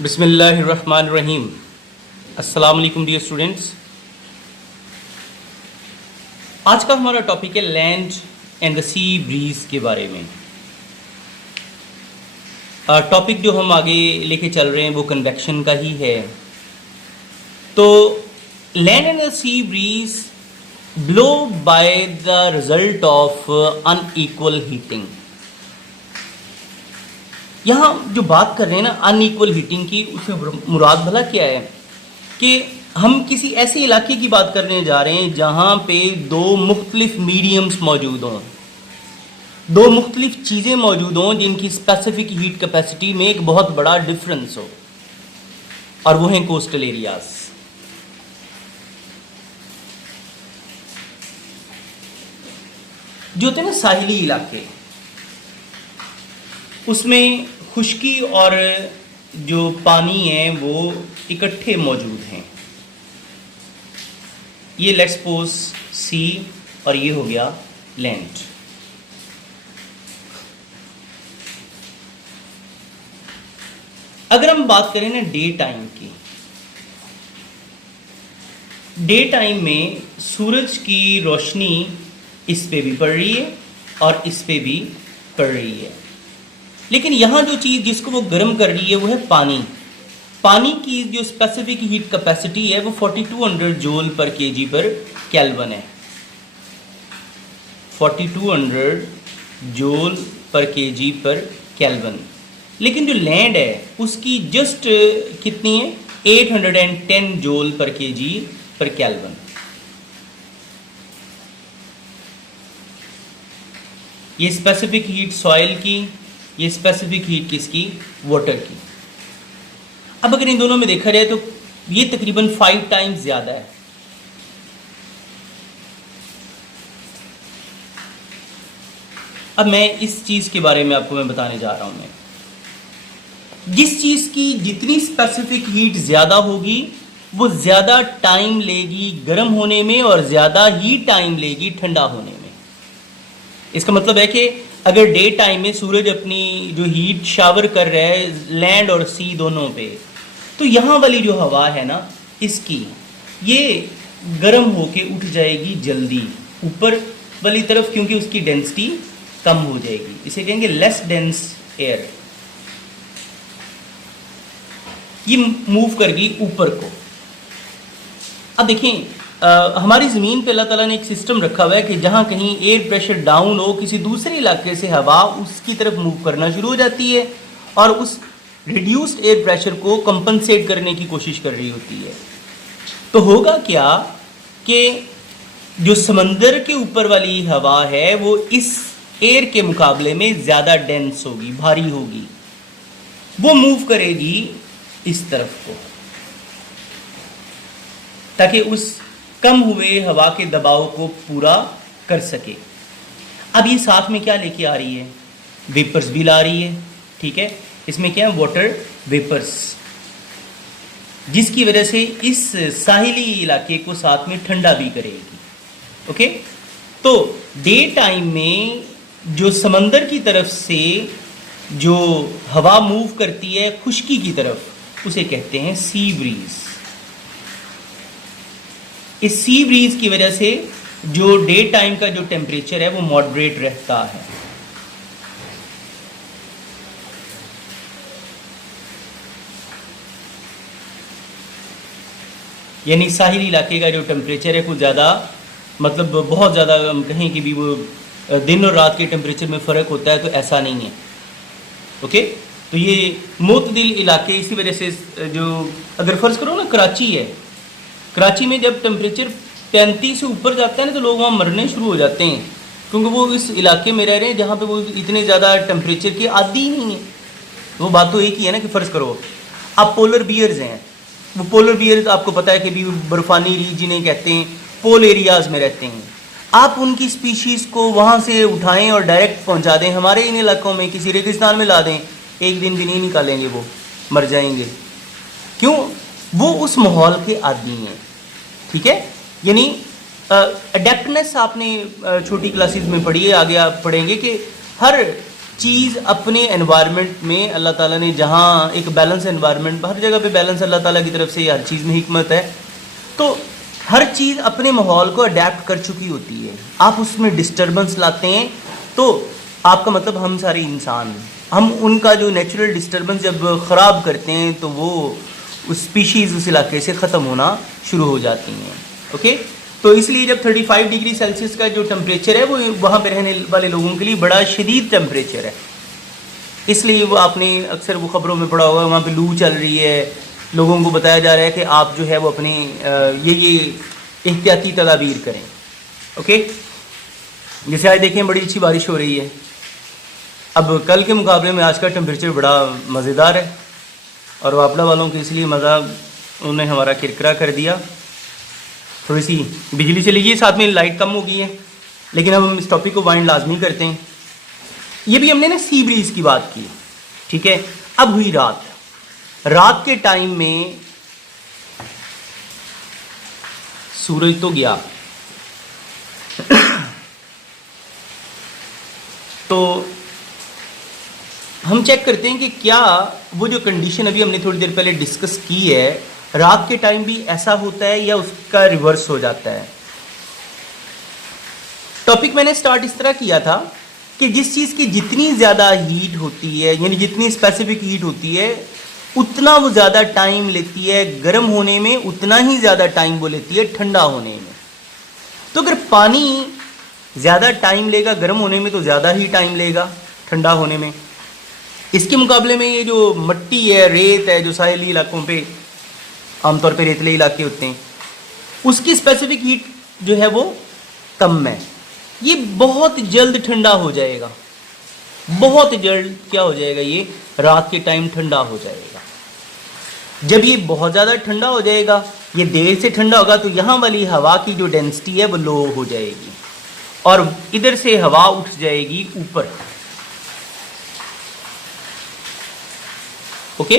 बिस्मिल्लाहिर्रहमानिर्रहीम। अस्सलाम वालेकुम डियर स्टूडेंट्स। आज का हमारा टॉपिक है land and the sea breeze के बारे में। टॉपिक जो हम आगे लेके चल रहे हैं वो कन्वेक्शन का ही है। तो land and the sea breeze blow by the result of unequal heating. यहाँ जो बात कर रहे हैं ना अनइक्वल हीटिंग की, उससे मुराद भला क्या है कि हम किसी ऐसे इलाके की बात करने जा रहे हैं जहाँ पे दो मुख्तलिफ मीडियम्स मौजूद हों, दो मुख्तलिफ चीज़ें मौजूद हों जिनकी स्पेसिफिक हीट कैपेसिटी में एक बहुत बड़ा डिफरेंस हो, और वो हैं कोस्टल एरियाज। जो होते हैं ना साहिली इलाके, उसमें खुश्की और जो पानी है वो इकट्ठे मौजूद हैं। ये लेट्स सपोज सी और ये हो गया लैंड। अगर हम बात करें ना डे टाइम की, डे टाइम में सूरज की रोशनी इस पे भी पड़ रही है और इस पे भी पड़ रही है, लेकिन यहाँ जो चीज़ जिसको वो गर्म कर रही है वो है पानी। पानी की जो स्पेसिफिक हीट कैपेसिटी है वो 4200 जूल पर केजी पर केल्विन है। 4200 जूल पर केजी पर केल्विन। लेकिन जो लैंड है उसकी जस्ट कितनी है, 810 जूल पर केजी पर केल्विन। ये स्पेसिफिक हीट सॉइल की, ये स्पेसिफिक हीट किसकी, वाटर की। अब अगर इन दोनों में देखा जाए तो ये तकरीबन 5 टाइम्स ज़्यादा है। अब मैं इस चीज़ के बारे में आपको बताने जा रहा हूँ। मैं जिस चीज़ की जितनी स्पेसिफिक हीट ज़्यादा होगी वो ज़्यादा टाइम लेगी गर्म होने में और ज़्यादा ही टाइम लेगी ठंडा होने में। इसका मतलब है कि अगर डे टाइम में सूरज अपनी जो हीट शावर कर रहा है लैंड और सी दोनों पे, तो यहाँ वाली जो हवा है ना इसकी, ये गर्म होके उठ जाएगी जल्दी ऊपर वाली तरफ, क्योंकि उसकी डेंसिटी कम हो जाएगी। इसे कहेंगे लेस डेंस एयर। ये मूव करेगी ऊपर को। अब देखें हमारी ज़मीन पे अल्लाह ताला ने एक सिस्टम रखा हुआ है कि जहाँ कहीं एयर प्रेशर डाउन हो, किसी दूसरे इलाके से हवा उसकी तरफ मूव करना शुरू हो जाती है और उस रिड्यूस्ड एयर प्रेशर को कंपनसेट करने की कोशिश कर रही होती है। तो होगा क्या कि जो समंदर के ऊपर वाली हवा है वो इस एयर के मुकाबले में ज़्यादा डेंस होगी, भारी होगी। वो मूव करेगी इस तरफ को ताकि उस कम हुए हवा के दबाव को पूरा कर सके। अब ये साथ में क्या लेके आ रही है, वेपर्स भी ला रही है। ठीक है, इसमें क्या है, वाटर वेपर्स, जिसकी वजह से इस साहिली इलाके को साथ में ठंडा भी करेगी। ओके, तो डे टाइम में जो समंदर की तरफ से जो हवा मूव करती है खुश्की की तरफ, उसे कहते हैं सी ब्रीज। इस सी ब्रीज की वजह से जो डे टाइम का जो टेम्परेचर है वो मॉडरेट रहता है। यानी साहिली इलाके का जो टेम्परेचर है कुछ ज़्यादा, मतलब बहुत ज़्यादा हम कहें कि भी वो दिन और रात के टेम्परेचर में फ़र्क होता है, तो ऐसा नहीं है। ओके, तो ये मुतदिल इलाके, इसी वजह से जो अगर फ़र्ज़ करो ना कराची है, कराची में जब टेम्परेचर 33 से ऊपर जाता है ना तो लोग वहाँ मरने शुरू हो जाते हैं, क्योंकि वो इस इलाके में रह रहे हैं जहाँ पे वो इतने ज़्यादा टेम्परेचर के आदी ही नहीं है। वो बात तो एक ही है ना कि फ़र्ज़ करो आप पोलर बियर्स हैं, वो पोलर बियर्स आपको पता है कि भी बर्फ़ानी रीज जिन्हें कहते हैं, पोल एरियाज़ में रहते हैं। आप उनकी स्पीशीज़ को वहाँ से उठाएँ और डायरेक्ट पहुँचा दें हमारे इन इलाकों में, किसी रेगिस्तान में ला दें, एक दिन भी नहीं निकालेंगे, वो मर जाएंगे। क्यों? वो उस माहौल के आदी हैं। ठीक है, यानी अडेप्टनेस आपने छोटी क्लासेस में पढ़ी है, आगे आप पढ़ेंगे कि हर चीज़ अपने एनवायरनमेंट में अल्लाह ताला ने जहाँ एक बैलेंस एनवायरनमेंट, हर जगह पे बैलेंस अल्लाह ताला की तरफ से हर चीज़ में हिकमत है, तो हर चीज़ अपने माहौल को अडेप्ट कर चुकी होती है। आप उसमें डिस्टर्बेंस लाते हैं तो आपका मतलब हम सारे इंसान, हम उनका जो नेचुरल डिस्टर्बेंस जब ख़राब करते हैं तो वो उस स्पीशीज़ उस इलाके से ख़त्म होना शुरू हो जाती हैं। ओके, तो इसलिए जब 35 डिग्री सेल्सियस का जो टेम्परेचर है वो वहाँ पे रहने वाले लोगों के लिए बड़ा शदीद टेम्परेचर है। इसलिए वो आपने अक्सर वो ख़बरों में पढ़ा होगा, वहाँ पे लू चल रही है, लोगों को बताया जा रहा है कि आप जो है वो अपने ये एहतियाती तदाबीर करें। ओके, जैसे आज देखें बड़ी अच्छी बारिश हो रही है। अब कल के मुकाबले में आज का टेम्परेचर बड़ा मज़ेदार है और वापड़ा वालों के इसलिए मज़ा उन्होंने हमारा किरकिरा कर दिया। थोड़ी सी बिजली चली गई, साथ में लाइट कम हो गई है, लेकिन अब हम इस टॉपिक को वाइंड लाजमी करते हैं। ये भी हमने ना सी ब्रीज की बात की, ठीक है। अब हुई रात, रात के टाइम में सूरज तो गया तो हम चेक करते हैं कि क्या वो जो कंडीशन अभी हमने थोड़ी देर पहले डिस्कस की है, रात के टाइम भी ऐसा होता है या उसका रिवर्स हो जाता है। टॉपिक मैंने स्टार्ट इस तरह किया था कि जिस चीज़ की जितनी ज़्यादा हीट होती है, यानी जितनी स्पेसिफिक हीट होती है, उतना वो ज़्यादा टाइम लेती है गर्म होने में, उतना ही ज़्यादा टाइम वो लेती है ठंडा होने में। तो अगर पानी ज़्यादा टाइम लेगा गर्म होने में तो ज़्यादा ही टाइम लेगा ठंडा होने में। इसके मुकाबले में ये जो मट्टी है, रेत है, जो साहिली इलाकों पे आमतौर पे रेतले इलाके होते हैं, उसकी स्पेसिफिक हीट जो है वो कम है। ये बहुत जल्द ठंडा हो जाएगा, बहुत जल्द क्या हो जाएगा, ये रात के टाइम ठंडा हो जाएगा। जब ये बहुत ज़्यादा ठंडा हो जाएगा, ये देर से ठंडा होगा, तो यहाँ वाली हवा की जो डेंसिटी है वो लो हो जाएगी और इधर से हवा उठ जाएगी ऊपर। ओके,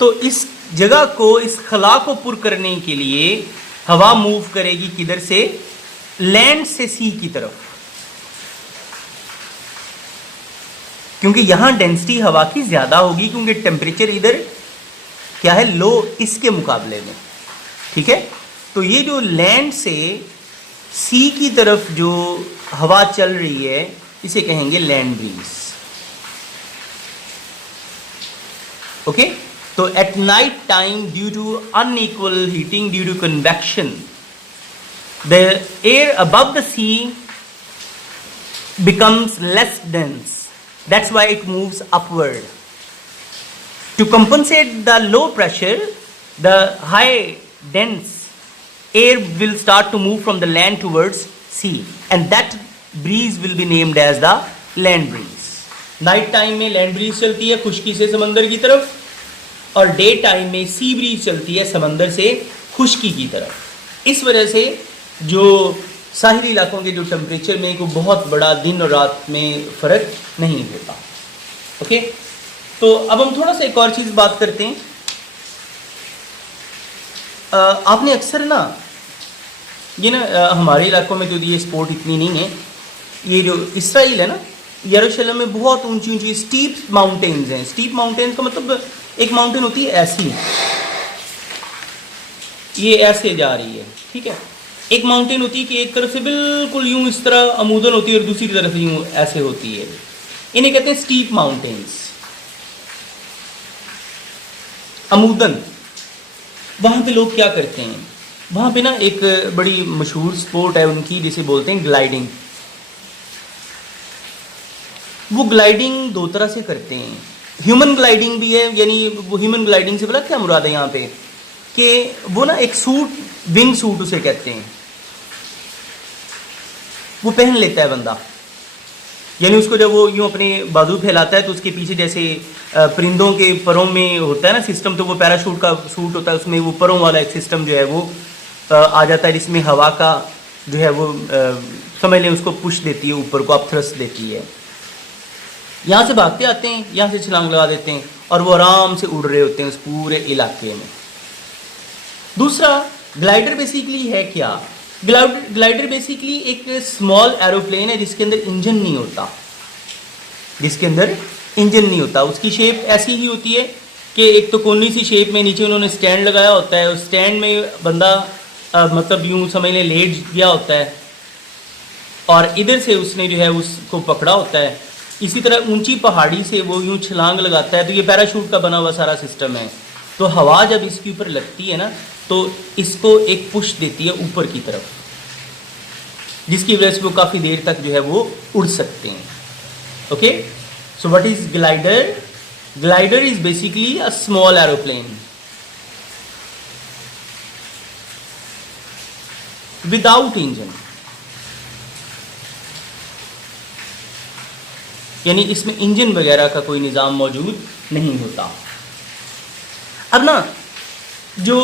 तो इस जगह को, इस खला को पुर करने के लिए हवा मूव करेगी किधर से, लैंड से सी की तरफ, क्योंकि यहां डेंसिटी हवा की ज्यादा होगी, क्योंकि टेम्परेचर इधर क्या है, लो इसके मुकाबले में। ठीक है, तो ये जो लैंड से सी की तरफ जो हवा चल रही है, इसे कहेंगे लैंड ब्रीज। ओके, तो at night time due to unequal heating due to convection, the air above the sea becomes less dense. That's why it moves upward. To compensate the low pressure, the high dense air will start to move from the land towards sea, and that breeze will be named as the land breeze. Night time में land breeze चलती है खुश्की से समंदर की तरफ, और day time में sea breeze चलती है समंदर से खुश्की की तरफ। इस वजह से जो साहिली इलाकों के जो टेम्परेचर में कोई बहुत बड़ा दिन और रात में फ़र्क नहीं होता। ओके, तो अब हम थोड़ा सा एक और चीज़ बात करते हैं। आपने अक्सर ना ये ना हमारे इलाकों में तो ये स्पोर्ट इतनी नहीं है, ये जो इसराइल है ना, यरूशलेम में बहुत ऊंची ऊंची स्टीप माउंटेन्स हैं। स्टीप माउंटेन्स का मतलब एक माउंटेन होती है ऐसी, ये ऐसे जा रही है, ठीक है। एक माउंटेन होती है कि एक तरफ से बिल्कुल यूं इस तरह अमूदन होती है और दूसरी तरफ यूं ऐसे होती है, इन्हें कहते हैं स्टीप माउंटेन्स, अमूदन। वहाँ पे लोग क्या करते हैं, वहाँ पे ना एक बड़ी मशहूर स्पोर्ट है उनकी, जिसे बोलते हैं ग्लाइडिंग। वो ग्लाइडिंग दो तरह से करते हैं, ह्यूमन ग्लाइडिंग भी है, यानी वो ह्यूमन ग्लाइडिंग से बोला क्या मुराद है यहाँ पे, कि वो ना एक सूट, विंग सूट उसे कहते हैं, वो पहन लेता है बंदा। यानी उसको जब वो यूँ अपने बाजू फैलाता है तो उसके पीछे जैसे परिंदों के परों में होता है ना सिस्टम, तो वो पैराशूट का सूट होता है, उसमें वो परों वाला एक सिस्टम जो है वो आ जाता है, जिसमें हवा का जो है वो समझ लें उसको पुश देती है ऊपर को, आप थ्रस्ट देती है। यहाँ से भागते आते हैं, यहाँ से छलांग लगा देते हैं और वो आराम से उड़ रहे होते हैं उस पूरे इलाके में। दूसरा, ग्लाइडर बेसिकली है क्या? ग्लाइडर बेसिकली एक स्मॉल एरोप्लेन है जिसके अंदर इंजन नहीं होता। जिसके अंदर इंजन नहीं होता। उसकी शेप ऐसी ही होती है कि एक तो कोनी सी शेप में नीचे उन्होंने स्टैंड लगाया होता है, उस स्टैंड में बंदा मतलब यूँ समझ लें लेट गया होता है और इधर से उसने जो है उसको पकड़ा होता है। इसी तरह ऊंची पहाड़ी से वो यूँ छलांग लगाता है, तो ये पैराशूट का बना हुआ सारा सिस्टम है। तो हवा जब इसके ऊपर लगती है ना तो इसको एक पुश देती है ऊपर की तरफ, जिसकी वजह से वो काफ़ी देर तक जो है वो उड़ सकते हैं। Okay, so what is glider? Glider is basically a small aeroplane without engine, यानी इसमें इंजन वगैरह का कोई निज़ाम मौजूद नहीं होता। अब ना जो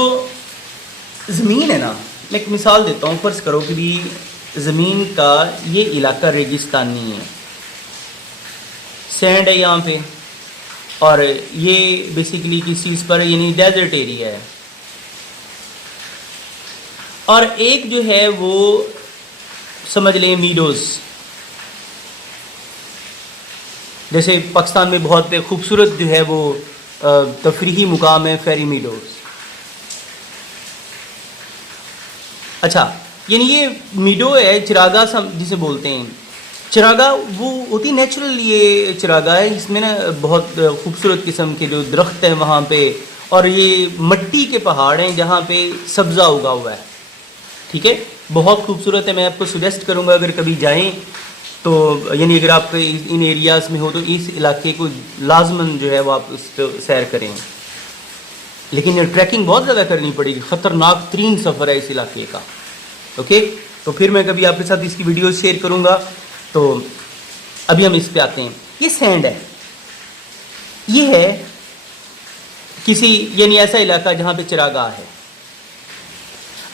ज़मीन है ना, मैं एक मिसाल देता हूँ। फर्ज करो कि भी ज़मीन का ये इलाका रेगिस्तानी है, सैंड है यहाँ पे, और ये बेसिकली किस चीज़ पर यानी डेजर्ट एरिया है। और एक जो है वो समझ लें मीडोज़, जैसे पाकिस्तान में बहुत खूबसूरत जो है वो तफरीही मुकाम है फेरी मीडोज़। अच्छा, यानी ये मीडो है, चिरागा जिसे बोलते हैं। चिरागा वो होती नेचुरल ये चिरागा है, इसमें ना बहुत खूबसूरत किस्म के जो दरख्त हैं वहाँ पे, और ये मट्टी के पहाड़ हैं जहाँ पे सब्ज़ा उगा हुआ है। ठीक है, बहुत खूबसूरत है। मैं आपको सजेस्ट करूँगा अगर कभी जाएं तो, यानी अगर आप इन एरियाज़ में हो तो इस इलाके को लाजमन जो है वो आप उस पर सैर करें। लेकिन ट्रैकिंग बहुत ज़्यादा करनी पड़ेगी, ख़तरनाक तरीन सफ़र है इस इलाके का। ओके, तो फिर मैं कभी आपके साथ इसकी वीडियो शेयर करूँगा। तो अभी हम इस पे आते हैं। ये सैंड है, ये है किसी यानी ऐसा इलाका जहाँ पे चिरागाह है।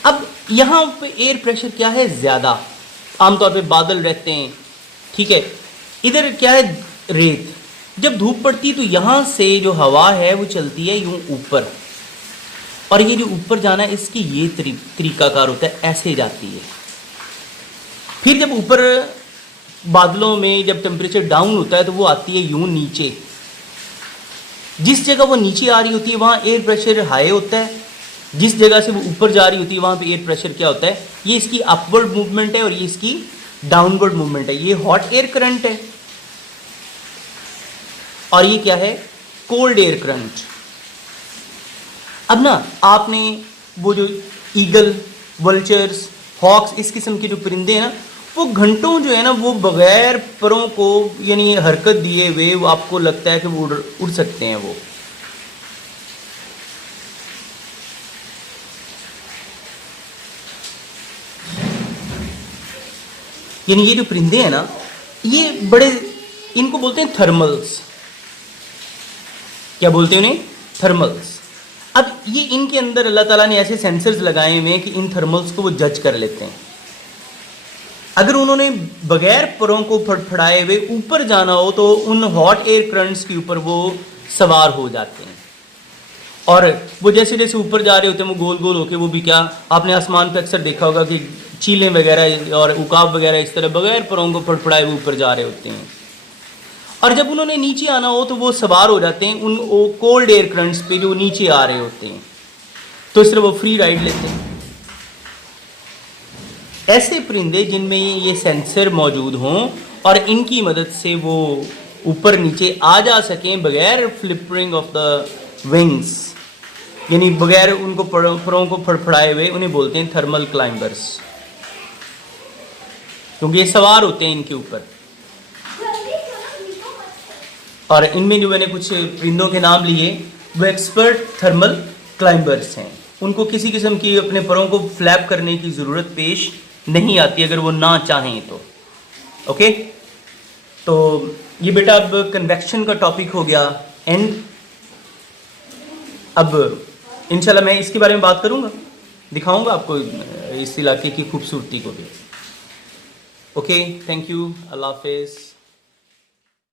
अब यहाँ पे एयर प्रेशर क्या है ज़्यादा, आमतौर पे बादल रहते हैं। ठीक है, इधर क्या है रेत। जब धूप पड़ती है तो यहाँ से जो हवा है वो चलती है यूँ ऊपर, और ये जो ऊपर जाना है इसकी ये तरीकाकार होता है, ऐसे जाती है। फिर जब ऊपर बादलों में जब टेम्परेचर डाउन होता है तो वो आती है यूँ नीचे। जिस जगह वो नीचे आ रही होती है वहाँ एयर प्रेशर हाई होता है, जिस जगह से वो ऊपर जा रही होती है वहाँ पे एयर प्रेशर क्या होता है, ये इसकी अपवर्ड मूवमेंट है और ये इसकी डाउनवर्ड मूवमेंट है। ये हॉट एयर करंट है और ये क्या है, कोल्ड एयर करंट। अब ना आपने वो जो ईगल, वल्चर्स, हॉक्स, इस किस्म के जो परिंदे हैं ना, वो घंटों जो है ना वो बगैर परों को यानी हरकत दिए हुए वो आपको लगता है कि वो उड़ सकते हैं। वो यानी ये जो परिंदे हैं ना, ये बड़े, इनको बोलते हैं थर्मल्स। क्या बोलते हैं उन्हें? थर्मल्स। अब ये इनके अंदर अल्लाह ताला ने ऐसे सेंसर्स लगाए हुए हैं कि इन थर्मल्स को वो जज कर लेते हैं। अगर उन्होंने बगैर परों को फड़फड़ाए हुए ऊपर जाना हो तो उन हॉट एयर करंट्स के ऊपर वो सवार हो जाते हैं। और वो जैसे जैसे ऊपर जा रहे होते हैं वो गोल गोल होके, वो भी क्या, आपने आसमान पे अक्सर देखा होगा कि चीलें वगैरह और उकाब वगैरह इस तरह बगैर परों को फड़फड़ाए हुए ऊपर जा रहे होते हैं। और जब उन्होंने नीचे आना हो तो वो सवार हो जाते हैं उन कोल्ड एयर करंट्स पे जो नीचे आ रहे होते हैं, तो इस तरह वो फ्री राइड लेते हैं। ऐसे परिंदे जिनमें ये सेंसर मौजूद हों और इनकी मदद से वो ऊपर नीचे आ जा सकें बगैर फ्लिपरिंग ऑफ द विंग्स, यानी बगैर उनको परों को फड़फड़ाए हुए, उन्हें बोलते हैं थर्मल क्लाइंबर्स, क्योंकि ये सवार होते हैं इनके ऊपर। और इनमें जो मैंने कुछ परिंदों के नाम लिए वो एक्सपर्ट थर्मल क्लाइंबर्स हैं। उनको किसी किस्म की अपने परों को फ्लैप करने की ज़रूरत पेश नहीं आती अगर वो ना चाहें तो। ओके, तो ये बेटा अब कन्वेक्शन का टॉपिक हो गया एंड। अब इंशाल्लाह मैं इसके बारे में बात करूँगा, दिखाऊंगा आपको इस इलाके की खूबसूरती को भी। ओके, थैंक यू, अल्लाह हाफिज़।